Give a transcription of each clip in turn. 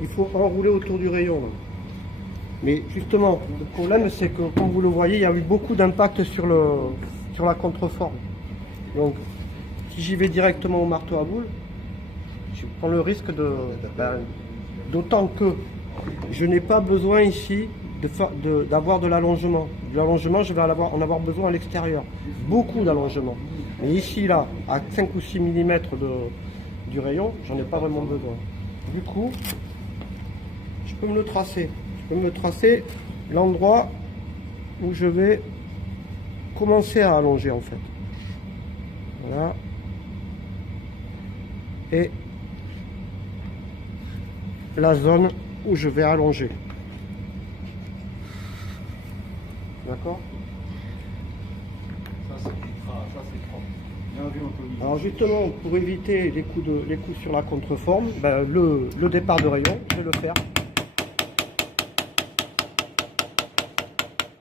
il faut enrouler autour du rayon. Là. Mais justement, le problème c'est que, comme vous le voyez, il y a eu beaucoup d'impact sur la contreforme. Donc, si j'y vais directement au marteau à boules, je prends le risque d'autant que je n'ai pas besoin ici d'avoir de l'allongement. De l'allongement, je vais en avoir besoin à l'extérieur. Beaucoup d'allongement. Mais ici, là, à 5 ou 6 mm du rayon, j'en ai pas vraiment besoin. Du coup, je peux me le tracer. Je peux me tracer l'endroit où je vais commencer à allonger en fait. Voilà. Et la zone où je vais allonger. D'accord? Ça c'est propre. Bien vu, Anthony. Alors justement, pour éviter les coups sur la contreforme, ben, le départ de rayon, je vais le faire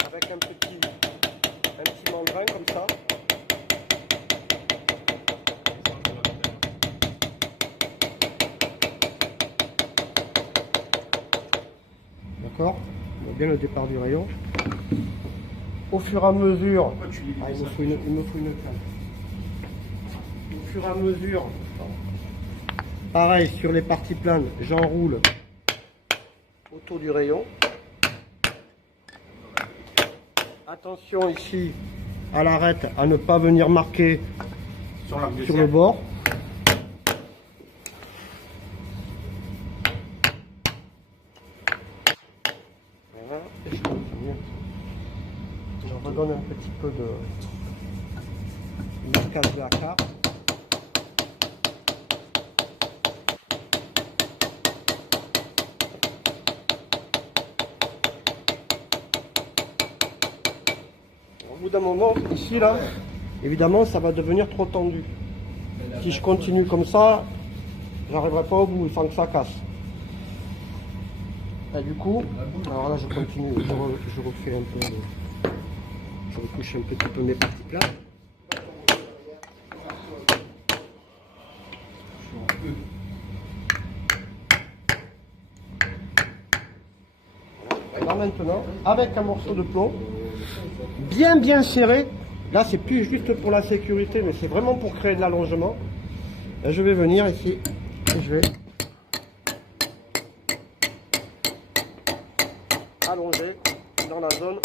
avec un petit mandrin comme ça. D'accord? On voit bien le départ du rayon. Au fur et à mesure, il me faut une canne. Au fur et à mesure, pareil sur les parties planes, j'enroule autour du rayon. Attention ici à l'arête à ne pas venir marquer sur le bord. Voilà, et je continue. Je redonne un petit peu de marquage de la carte. Au bout d'un moment, ici là, évidemment ça va devenir trop tendu. Si je continue comme ça, j'arriverai pas au bout, il faut que ça casse. Et du coup, alors là je continue, je refais un peu, je retouche un petit peu mes parties plates. Et là maintenant, avec un morceau de plomb, bien serré, là c'est plus juste pour la sécurité, mais c'est vraiment pour créer de l'allongement. Je vais venir ici et je vais allonger dans la zone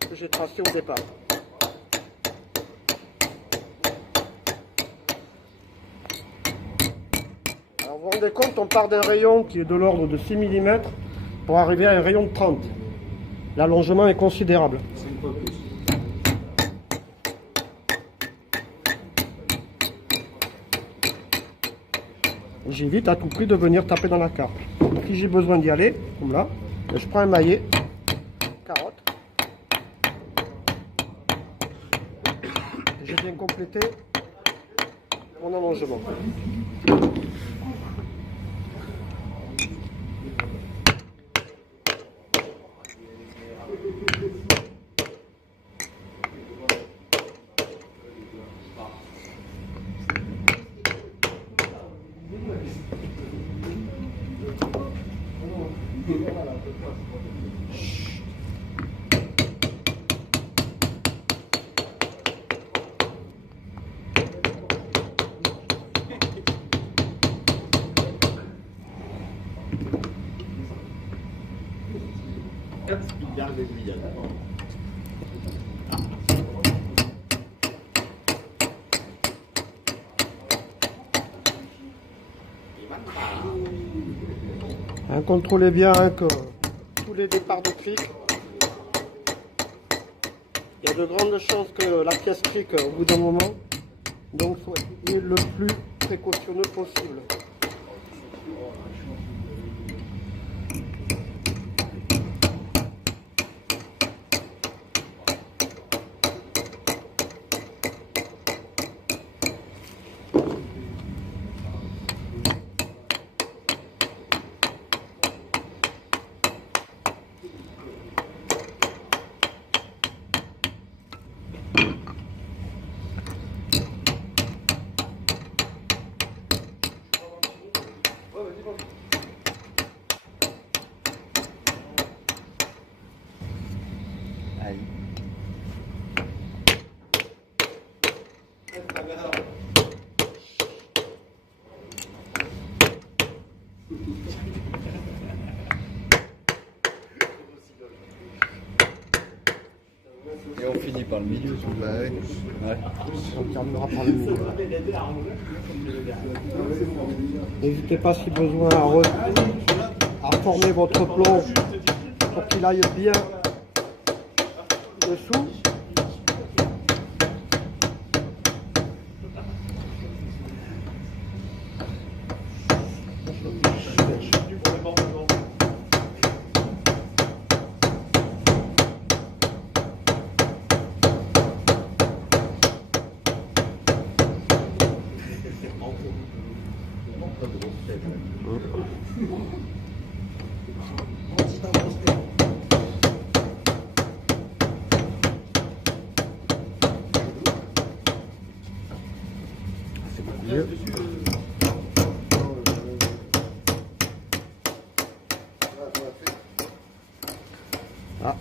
que j'ai tracée au départ. Alors vous vous rendez compte, on part d'un rayon qui est de l'ordre de 6 mm pour arriver à un rayon de 30. L'allongement est considérable. C'est une fois plus. J'évite à tout prix de venir taper dans la carte. Si j'ai besoin d'y aller, comme là, je prends un maillet, carotte. Et je viens compléter mon allongement. Contrôlez bien que tous les départs de cric, il y a de grandes chances que la pièce cric au bout d'un moment, donc soyez le plus précautionneux possible. par le milieu. Bah ouais. Ouais. On terminera par le milieu. N'hésitez pas si besoin à former votre plomb pour qu'il aille bien dessous. Ah,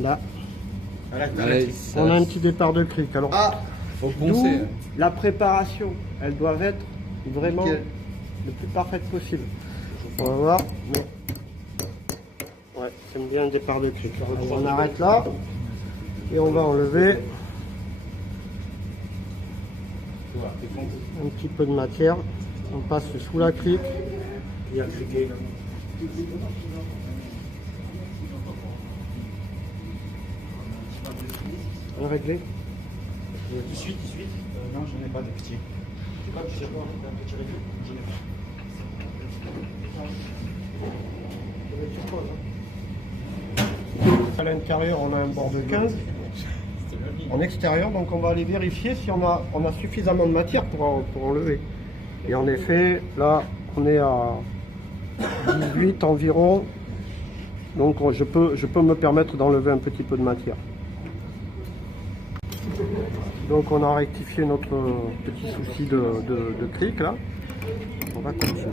là, Allez, on a un petit départ de cric. Alors, faut d'où poncer. la préparation, elles doivent être vraiment Nickel. le plus parfaite possible. On va voir. Mais... Ouais, c'est bien un départ de cric. Alors, on arrête là et on va enlever un petit peu de matière. On passe sous la cric. On va régler. De suite. Non, j'en ai pas de petit. À l'intérieur, on a un bord de 15. En extérieur, donc on va aller vérifier si on a suffisamment de matière pour enlever. Et en effet, là, on est à 18 environ. Donc je peux me permettre d'enlever un petit peu de matière. Donc on a rectifié notre petit souci de cric là. On va continuer.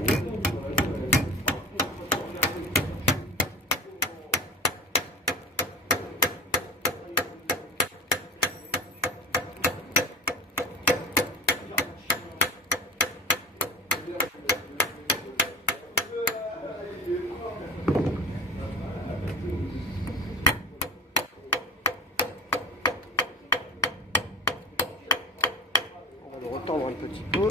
On va le retendre un petit peu.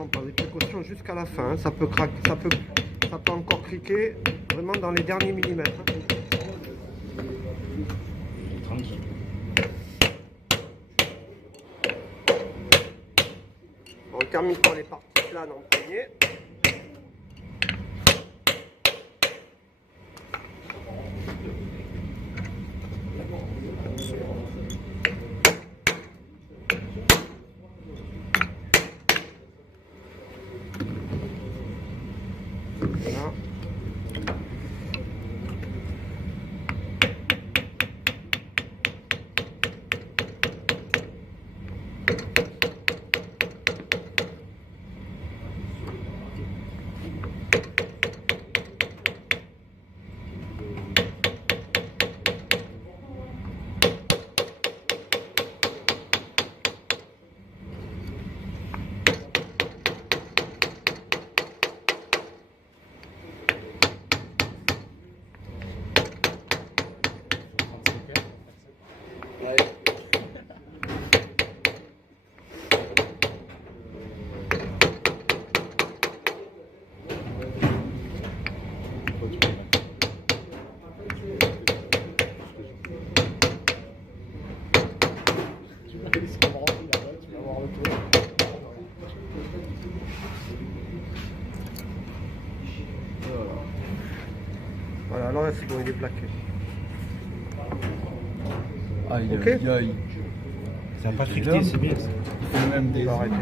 On prend des précautions jusqu'à la fin, ça peut craquer, ça peut encore criquer vraiment dans les derniers millimètres. Tranquille. On termine par les parties planes en premier. Voilà. Voilà, alors là c'est bon, il est plaqué. Aïe, Ok. aïe, aïe. Ça n'a pas fricté, c'est bien ça. Même des... Arrêtez.